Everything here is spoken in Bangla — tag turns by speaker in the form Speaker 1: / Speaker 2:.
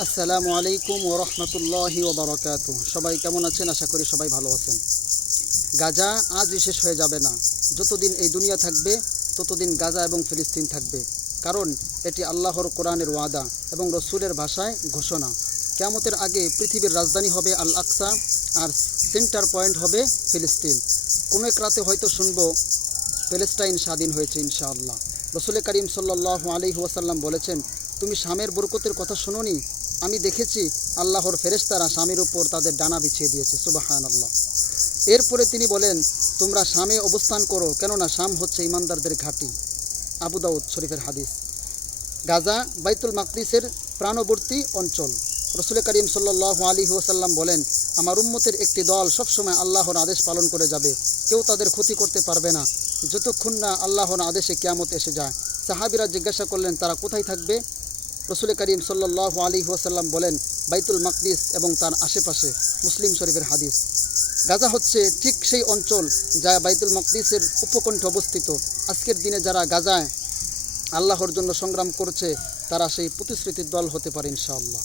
Speaker 1: আসসালামু আলাইকুম ও রহমতুল্লাহি ওবরাকাত সবাই কেমন আছেন? আশা করি সবাই ভালো আছেন। গাজা আজই শেষ হয়ে যাবে না। যতদিন এই দুনিয়া থাকবে, ততদিন গাজা এবং ফিলিস্তিন থাকবে। কারণ এটি আল্লাহর কোরআনের ওয়াদা এবং রসুলের ভাষায় ঘোষণা। কেয়ামতের আগে পৃথিবীর রাজধানী হবে আল আকসা আর সেন্টার পয়েন্ট হবে ফিলিস্তিন। কোনো এক রাতে হয়তো শুনব প্যালেস্টাইন স্বাধীন হয়েছে ইনশাআল্লাহ। রসুল করিম সাল্লাহ আলি ওয়াসাল্লাম বলেছেন, তুমি শামের বরকতের কথা শোনোনি? আমি দেখেছি আল্লাহর ফেরেশতারা স্বামীর উপর তাদের ডানা বিছিয়ে দিয়েছে সুবাহান আল্লাহ এরপরে তিনি বলেন, তোমরা শামে অবস্থান করো, কেননা শাম হচ্ছে ইমানদারদের ঘাঁটি। আবু দাউদ শরীফের হাদিস। গাজা বাইতুল মাকদিসের প্রাণবর্তী অঞ্চল। রসুল করিম সাল্লাহ আলী ওসাল্লাম বলেন, আমার উম্মতের একটি দল সবসময় আল্লাহর আদেশ পালন করে যাবে। কেউ তাদের ক্ষতি করতে পারবে না। যতক্ষণ না আল্লাহর আদেশে কিয়ামত এসে যায়। সাহাবিরা জিজ্ঞাসা করলেন, তারা কোথায় থাকবে? রসুল করিম সাল্লাহ আলী ওয়াসাল্লাম বলেন, বাইতুল মাকদিস এবং তার আশেপাশে মুসলিম শরীফের হাদিস। গাজা হচ্ছে ঠিক সেই অঞ্চল যা বাইতুল মকদিসের উপকণ্ঠে অবস্থিত। আজকের দিনে যারা গাজায় আল্লাহর জন্য সংগ্রাম করছে, তারা সেই প্রতিশ্রুতির দল হতে পারে ইনশাআল্লাহ।